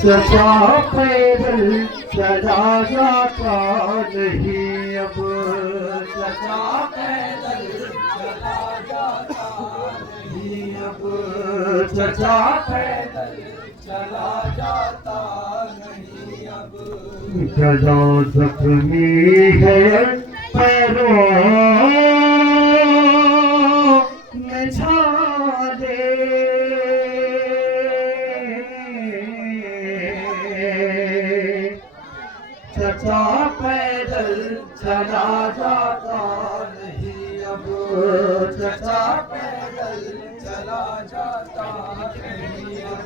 चचा पैदल चला जाता नहीं अब, चचा पैदल चला जाता नहीं अब, चचा पैदल चला जाता नहीं अब। चचा जख्मी है पैरों में छाले, चचा पैदल चला जाता नहीं अब, चचा पैदल चला जाता नहीं अब,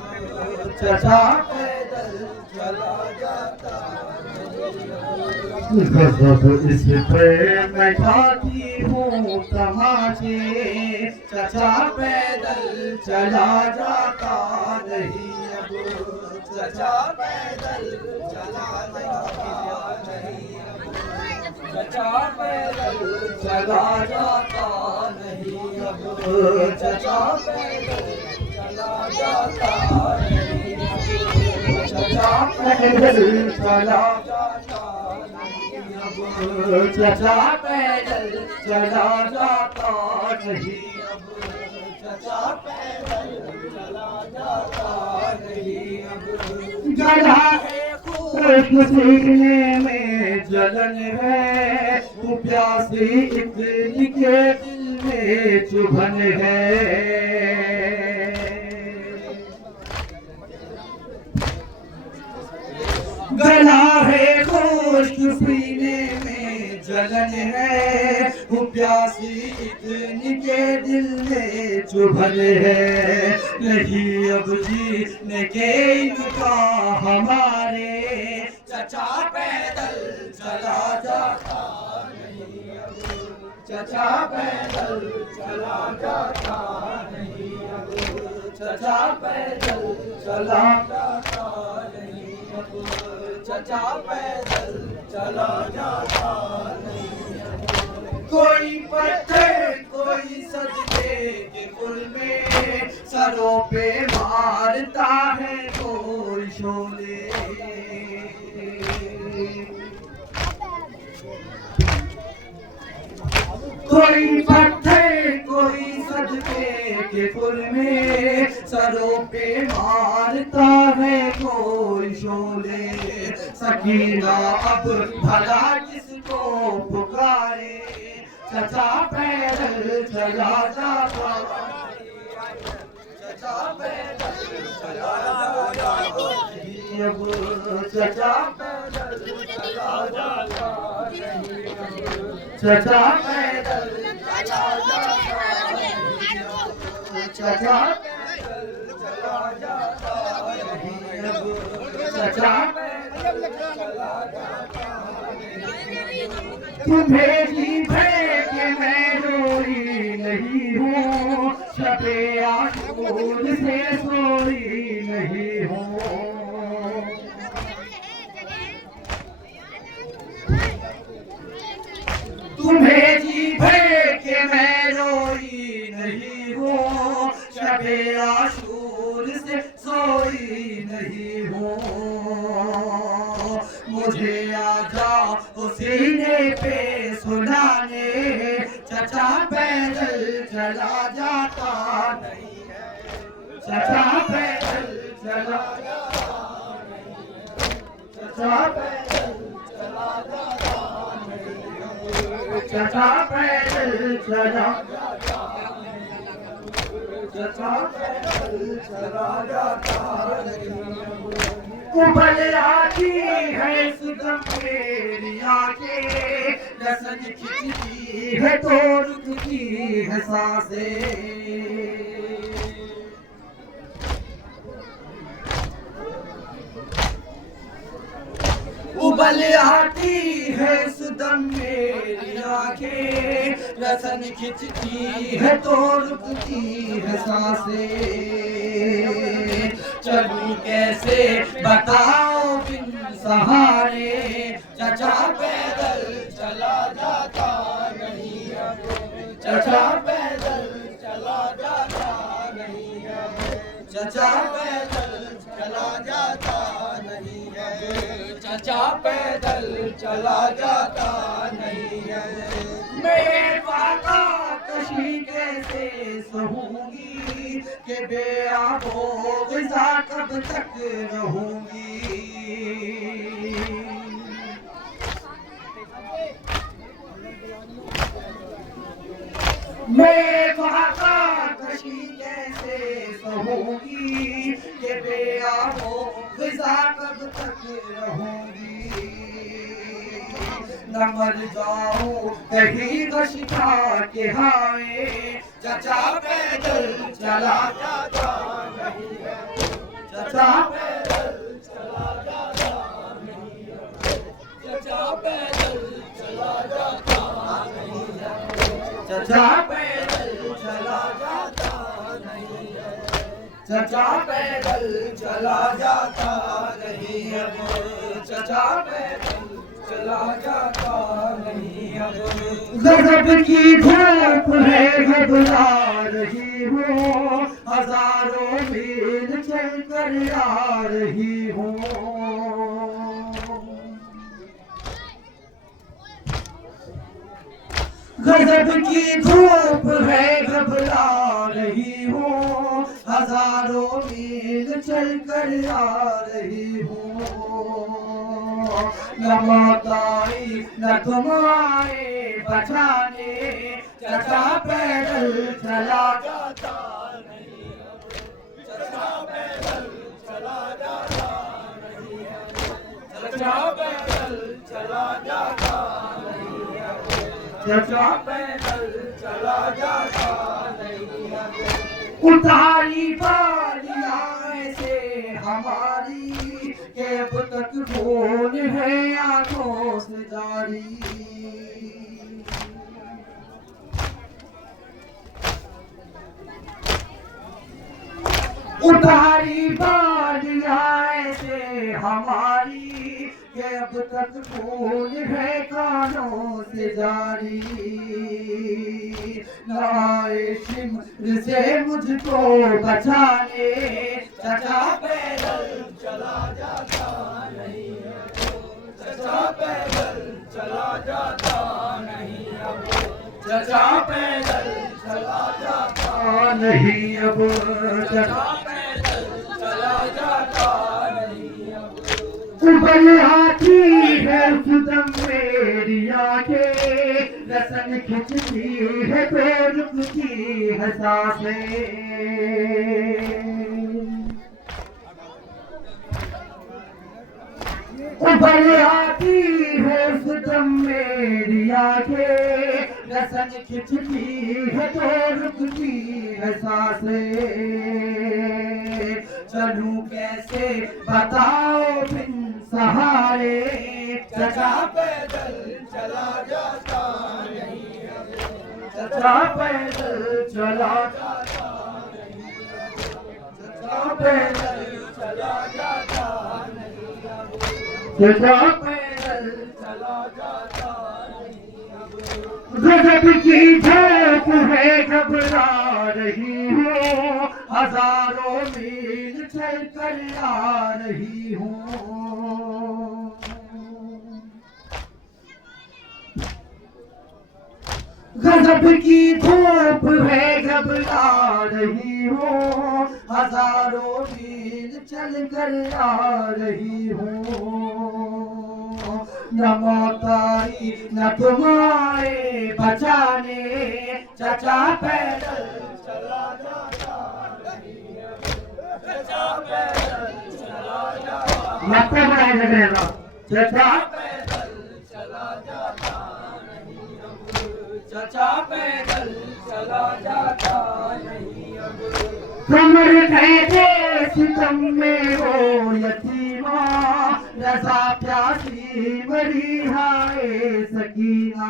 चचा पैदल चला जाता नहीं अब। गज़ब इस पे मैं खाती हूँ तमाचे, चचा पैदल चला जाता नहीं अब, चचा पैदल चला जाता नहीं अब, चचा पैदल चला जाता नहीं अब, चचा पैदल चला जाता नहीं अब, चचा पैदल चला जाता नहीं अब, चचा पैदल चला जाता नहीं अब, चचा पैदल चला जाता नहीं अब। गला है खून सीने में जलन है, प्यासी इतनी के दिल में चुभन है। गला है खुश्क सीने में जलन है, प्यासी इतनी के दिल में चुभन है। नहीं अब जीने के इनका हमारे, चचा पैदल चला जाता नहीं अब, चचा पैदल चला जाता नहीं अब, चचा पैदल चला जाता नहीं अब, चचा पैदल चला जाता नहीं अब। कोई पत्थर कोई सजदे के पुल में सरों पे मारता है कोई शोले, कोई पत्थर कोई सजदे के पुल में सरों पे मारता है कोई शोले। सकीना अब भला किसको पुकारे, चचा पैदल चला जाता, चचा पैदल चला जाता नहीं अब, चचा पैदल चला जाता नहीं अब, चचा पैदल चला जाता नहीं अब, चचा पैदल चला जाता नहीं अब, चचा पैदल चला जाता नहीं अब। तुम्हें जी भर के मैं रोई नहीं हूँ, शबे आशूर से सोई नहीं हूँ। तुम्हें जी भर के मैं रोई नहीं हूँ, शबे आशूर से सोई नहीं हूँ। मुझे आजा सीने पे सुनाने, चचा पैदल चला जाता नहीं है, चचा पैदल चला जाता नहीं है, चचा पैदल चला जाता नहीं है, चचा पैदल चला जाता नहीं है, चचा पैदल चला जाता नहीं है। उबल आती है सुगम मेरी आंखें, रसन खिंचती है तो रुकती है सांसें। उबल आती है सुदम मेरी आंखें, रसन खिंचती है तो रुकती है सांसें। चलूं कैसे बताओ बिन सहारे, चचा पैदल चला जाता नहीं अब, चचा पैदल चला जाता नहीं अब। चचा पैदल चला जाता नहीं है, चचा पैदल चला जाता नहीं है। मैं वादा कशी कैसे सहूंगी कि बेआबो ग़िज़ा कब तक रहूंगी। मैं वादा कशी कैसे सहूंगी कि बेआबो ग़िज़ा कब तक रहूंगी। न मर जाऊं कहीं गशिका के हावे, चचा पैदल चला जाता नहीं है, चचा पैदल चला जाता नहीं है, चचा पैदल चला जाता नहीं है, चचा पैदल चला जाता नहीं है, चचा पैदल चला जाता नहीं है, चचा पैदल चला जाता नहीं अब। गज़ब की धूप है घबरा रही हो, हजारों मील चल कर आ रही हो। गज़ब की धूप है घबरा रही हो, हजारों मील चल कर आ रही हो। न मौत आई न तुम आए बचाने, चचा पैदल चला जाता नहीं है, चचा पैदल चला जाता नहीं है, चचा पैदल चला जाता नहीं है, चचा पैदल चला जाता नहीं है। उतारी बारियां ऐसे हमारी के अब तक खून है आंखों से जारी। उतारी बारियां ऐसे हमारी के अब तक खून है कानों से जारी। नाए शिमर से मुझको बचाने, चचा पैदल चला जाता नहीं है, चचा पैदल चला जाता नहीं अब, चचा पैदल चला जाता नहीं अब, चचा पैदल चला जाता नहीं अब। उबल आती है सुदम मेरी आंखें, रसन खिंचती है तो रुकती है सांसें। उबल आती है सुदम मेरी आंखें, रसन खिंचती है तो रुकती है सांसें। चलूं कैसे बताओ बिन सहारे, चचा पैदल चला जाता नहीं है, चचा पैदल चला जाता नहीं है, चचा पैदल चला जाता नहीं है, चचा पैदल चला जाता नहीं है। गज़ब की धूप है घबरा रही हो, हजारों मील चल कर आ रही हो। गज़ब की धूप है घबरा रही हो, हजारों मील चल कर आ रही हो। न मौत आई न तुम आए बचाने, चचा पैदल चला जाता नहीं है, चचा पैदल चला जाता नहीं है, चचा पैदल चला जाता नहीं अब, चचा पैदल चला जाता नहीं अब। कमर कैसे सितम में हो यतीमा, रज़ा प्यासी मरी हाय सकीना।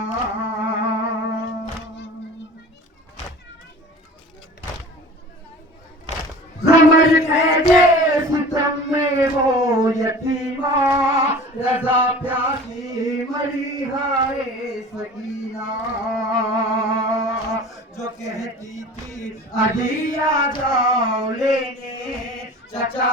कमर कैसे सितम में हो यतीमा, रज़ा प्यासी मरी हाय सकीना। जो कहती थी अभी आ जाओ लेने, चचा